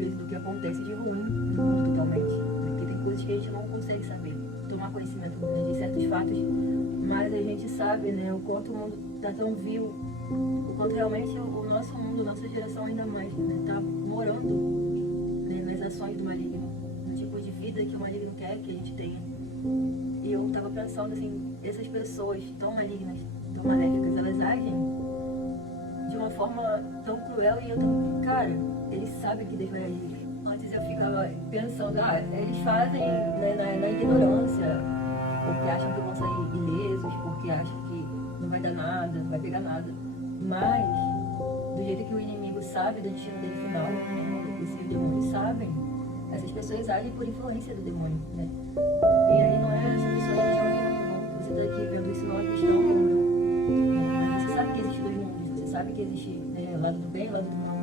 vezes, do que acontece de ruim no mundo totalmente. Porque tem coisas que a gente não consegue saber, tomar conhecimento, né, de certos fatos, mas a gente sabe, né, o quanto o mundo está tão vil, o quanto realmente o nosso mundo, nossa geração ainda mais, né, está morando, né, nas ações do maligno, no tipo de vida que o maligno quer que a gente tenha. E eu estava pensando assim, essas pessoas tão malignas, tão maléficas, elas agem de uma forma tão cruel e eu tô, cara, eles sabem que Deus vai agir. Antes eu ficava pensando, eles fazem, né, na ignorância, porque acham que vão sair ilesos, porque acham que não vai dar nada, não vai pegar nada. Mas, do jeito que o inimigo sabe do destino dele final, né, que se os demônios sabem, essas pessoas agem por influência do demônio, né? E aí não é essa pessoa religiosa, não. Você está aqui vendo isso não é cristão, como eu. Mas você sabe que existe dois mundos, você sabe que existe, né, lado do bem e lado do mal.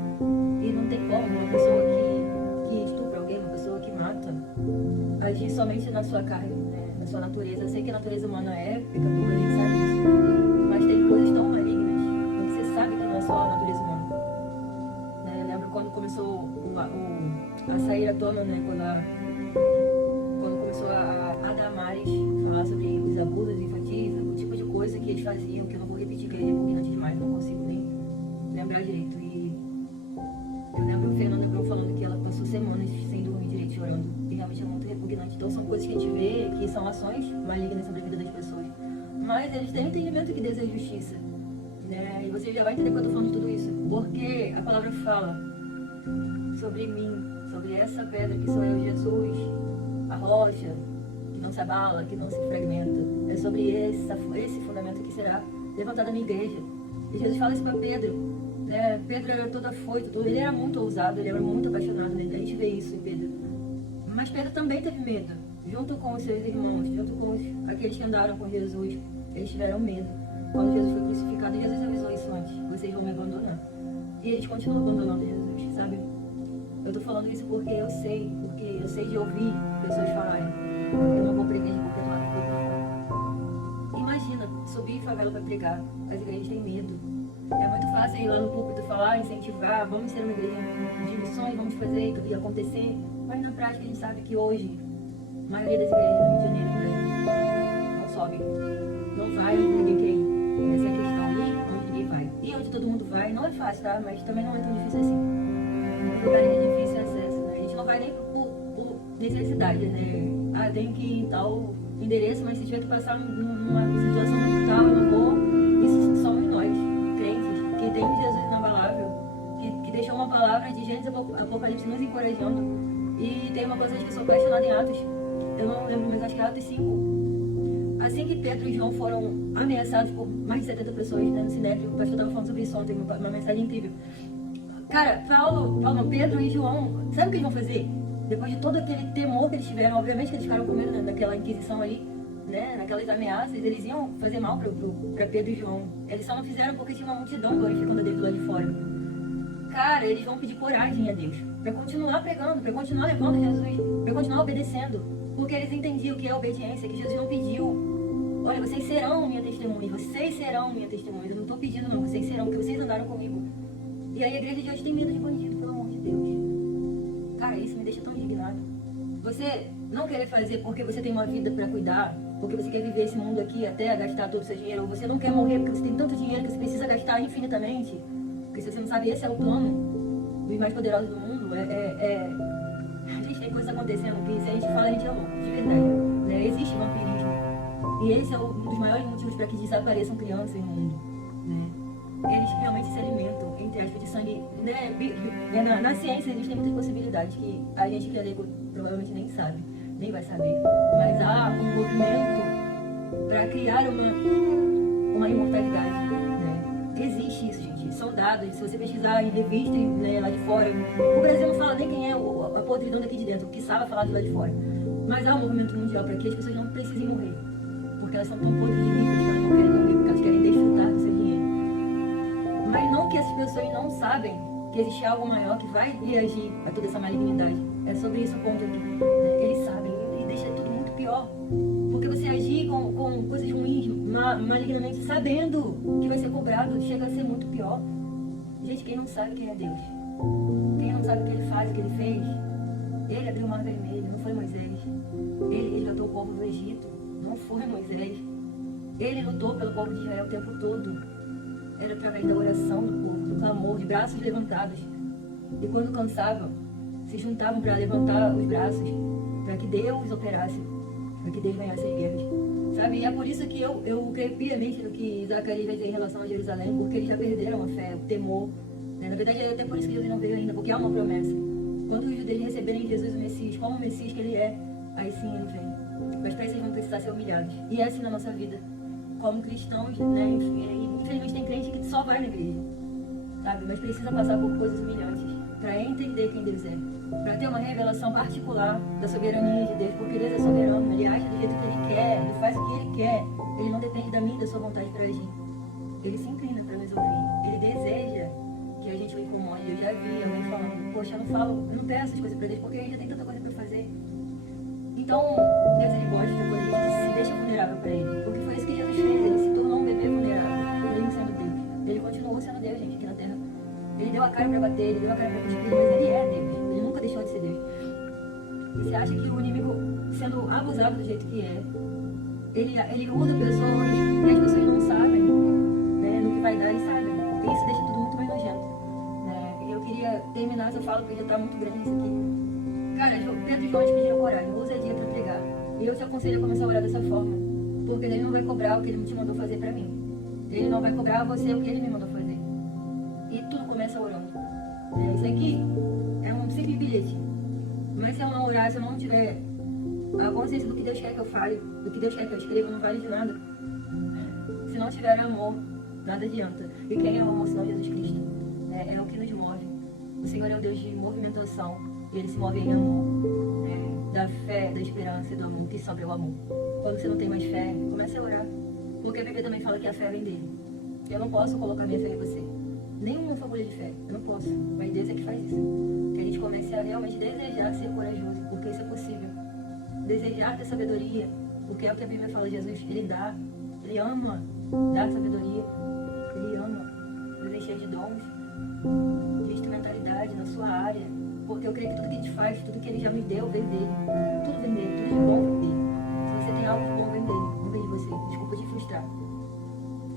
E não tem como uma pessoa que estupra alguém, uma pessoa que mata, agir somente na sua carne, né, na sua natureza. Eu sei que a natureza humana é pecadora, a gente sabe isso. Mas tem coisas tão malignas que você sabe que não é só a natureza humana. Né, eu lembro quando começou a sair à tona, né, quando começou a Damares falar sobre os abusos infantis, o tipo de coisa que eles faziam, que eu não vou repetir, que é repugnante demais, não consigo nem lembrar direito. E eu lembro o Fernando Negrão falando que ela passou semanas sem dormir direito, chorando, e realmente é muito repugnante. Então são coisas que a gente vê que são ações malignas sobre a vida das pessoas, mas eles têm o entendimento que Deus é justiça, né? E você já vai entender quando eu tô falando de tudo isso, porque a palavra fala sobre mim, sobre essa pedra que sou eu, Jesus, a rocha, que não se abala, que não se fragmenta. É sobre esse fundamento que será levantada a minha igreja. E Jesus fala isso para Pedro, né? Pedro era todo afoito, ele era muito ousado, ele era muito apaixonado, né? A gente vê isso em Pedro. Mas Pedro também teve medo, junto com os seus irmãos, junto com aqueles que andaram com Jesus. Eles tiveram medo. Quando Jesus foi crucificado, Jesus avisou isso antes: vocês vão me abandonar. E eles continuam abandonando Jesus, sabe? Eu tô falando isso porque eu sei de ouvir pessoas falarem: eu não vou pra igreja porque eu tô lá. Imagina, subir em favela pra pregar, as igrejas têm medo. É muito fácil ir lá no púlpito falar, incentivar, vamos ser uma igreja de missões, vamos fazer e acontecer. Mas na prática a gente sabe que hoje, a maioria das igrejas no Rio de Janeiro, por exemplo, não sobe, não vai onde ninguém quer ir. Essa é a questão, ir onde ninguém vai. E onde todo mundo vai, não é fácil, tá? Mas também não é tão difícil assim. Os lugares de difícil acesso, né? A gente não vai nem por necessidade, né? Tem que ir em tal endereço, mas se tiver que passar numa situação muito tal, eu não vou. Isso somos nós, crentes, que tem Jesus inabalável, que deixou uma palavra de Gênesis Apocalipse nos encorajando. E tem uma passagem que eu sou apaixonada em Atos, eu não lembro, mas acho que é Atos 5. Assim que Pedro e João foram ameaçados por mais de 70 pessoas, né, no Sinédrio, o pastor estava falando sobre isso ontem, uma mensagem incrível. Cara, Pedro e João, sabe o que eles vão fazer? Depois de todo aquele temor que eles tiveram, obviamente que eles ficaram com medo, né, naquela inquisição ali, né, naquelas ameaças, eles iam fazer mal para Pedro e João. Eles só não fizeram porque tinha uma multidão glorificando a Deus lá de fora. Cara, eles vão pedir coragem a Deus para continuar pregando, para continuar levando Jesus, para continuar obedecendo, porque eles entendiam que é obediência, que Jesus não pediu: olha, vocês serão minha testemunha, vocês serão minha testemunha. Eu não estou pedindo não, vocês serão, porque vocês andaram comigo. E aí a igreja de hoje tem medo de bandido, pelo amor de Deus. Cara, isso me deixa tão indignado. Você não querer fazer porque você tem uma vida para cuidar, porque você quer viver esse mundo aqui até gastar todo o seu dinheiro, ou você não quer morrer porque você tem tanto dinheiro que você precisa gastar infinitamente. Porque se você não sabe, esse é o plano dos mais poderosos do mundo. A gente tem coisas acontecendo que se a gente fala, a gente é louco, de verdade. Né? Existe vampirismo. E esse é um dos maiores motivos para que desapareçam crianças no mundo. Né? Eles realmente se alimentam, entre aspas, de sangue. Né? Na ciência existem muitas possibilidades que a gente que é leigo provavelmente nem sabe, nem vai saber. Mas há um movimento para criar uma imortalidade. Né? Existe isso, gente. São dados. Se você pesquisar em revistas, né, lá de fora, o Brasil não fala nem quem é a podridão daqui de dentro, o que sabe falar de lá de fora. Mas há um movimento mundial para que as pessoas não precisem morrer. Porque elas são tão podres de ricas que elas não querem morrer, porque elas querem desfrutar do seu dinheiro. Mas não que essas pessoas não sabem que existe algo maior que vai reagir a toda essa malignidade. É sobre isso o ponto aqui. Eles sabem e deixa tudo muito pior. Porque você agir com coisas ruins, malignamente, sabendo que vai ser cobrado, chega a ser muito pior. Gente, quem não sabe quem é Deus, Quem não sabe o que ele faz, o que ele fez, ele abriu o mar vermelho, não foi Moisés. Ele resgatou o povo do Egito, não foi Moisés. Ele lutou pelo povo de Israel o tempo todo. Era através da oração do povo, do clamor, de braços levantados. E quando cansavam, se juntavam para levantar os braços, para que Deus operasse, para que Deus ganhasse as guerras. Sabe? E é por isso que eu creio piamente no que Zacarias vai dizer em relação a Jerusalém, porque eles já perderam a fé, o temor. Né? Na verdade, é até por isso que Jesus não veio ainda, porque há uma promessa. Quando os judeus receberem Jesus, o Messias, como o Messias que ele é, aí sim ele vem. Mas para isso eles vão precisar ser humilhados. E é assim na nossa vida. Como cristãos, né? Infelizmente tem crente que só vai na igreja, sabe? Mas precisa passar por coisas humilhantes para entender quem Deus é, para ter uma revelação particular da soberania de Deus, porque Deus é soberano, ele age do jeito que ele quer, ele faz o que ele quer, ele não depende da minha e da sua vontade para agir. Ele se inclina para nos ouvir, ele deseja que a gente o incomode. Eu já vi alguém falando, poxa, eu não peço as coisas para Deus porque a gente já tem tanta coisa para fazer. Então, Deus ele gosta quando a gente se deixa vulnerável para ele, porque foi isso que Jesus fez, ele se tornou um bebê vulnerável, mesmo sendo Deus. Ele continuou sendo Deus, gente, aqui na Terra. Ele deu a cara para bater, ele deu a cara para cuspir, mas ele é Deus, ele nunca deixou de ser Deus. E você acha que o inimigo, sendo abusado do jeito que é, ele usa pessoas e as pessoas não sabem, né, no que vai dar e sabem, porque isso deixa tudo muito mais nojento. Né? Eu queria terminar, se eu falo, porque já está muito grande isso aqui. Cara, Pedro e João te pediram coragem, ousadia para pregar. E eu te aconselho a começar a orar dessa forma, porque ele não vai cobrar o que ele te mandou fazer para mim. Ele não vai cobrar a você o que ele me mandou fazer. E tudo começa orando. Isso aqui é um simples bilhete. Mas se eu não orar, se eu não tiver a consciência do que Deus quer que eu fale, do que Deus quer que eu escreva, não vale de nada. Se não tiver amor, nada adianta. E quem é o amor senão Jesus Cristo? É o que nos move. O Senhor é um Deus de movimentação. E ele se move em amor. Da fé, da esperança e do amor, que sobra é o amor. Quando você não tem mais fé, comece a orar. Porque a Bíblia também fala que a fé vem dele. Eu não posso colocar minha fé em você. Nenhuma fagulha de fé. Eu não posso. Mas Deus é que faz isso. Que a gente comece a realmente desejar ser corajoso. Porque isso é possível. Desejar ter sabedoria. Porque é o que a Bíblia fala. Jesus, ele dá. Ele ama dar sabedoria. Ele ama nos encher de dons, de instrumentalidade na sua área. Porque eu creio que tudo que a gente faz, tudo que ele já me deu, vem dele. Tudo vem dele. Tudo de bom vem dele. Se você tem algo de bom, vem dele. Não vem de você. Desculpa te frustrar.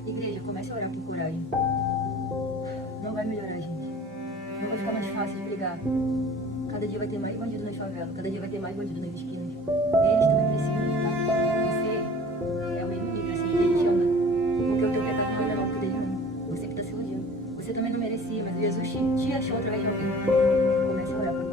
Igreja, comece a orar com coragem. Não vai melhorar, gente. Não vai ficar mais fácil de brigar. Cada dia vai ter mais bandido nas favelas. Cada dia vai ter mais bandido nas esquinas. Eles também precisam lutar. Você é o inimigo, assim, que a gente anda. Porque o teu pecado não é menor que o dele, não. Você que está se iludindo. Você também não merecia, mas Jesus te achou através de alguém. Comece a orar.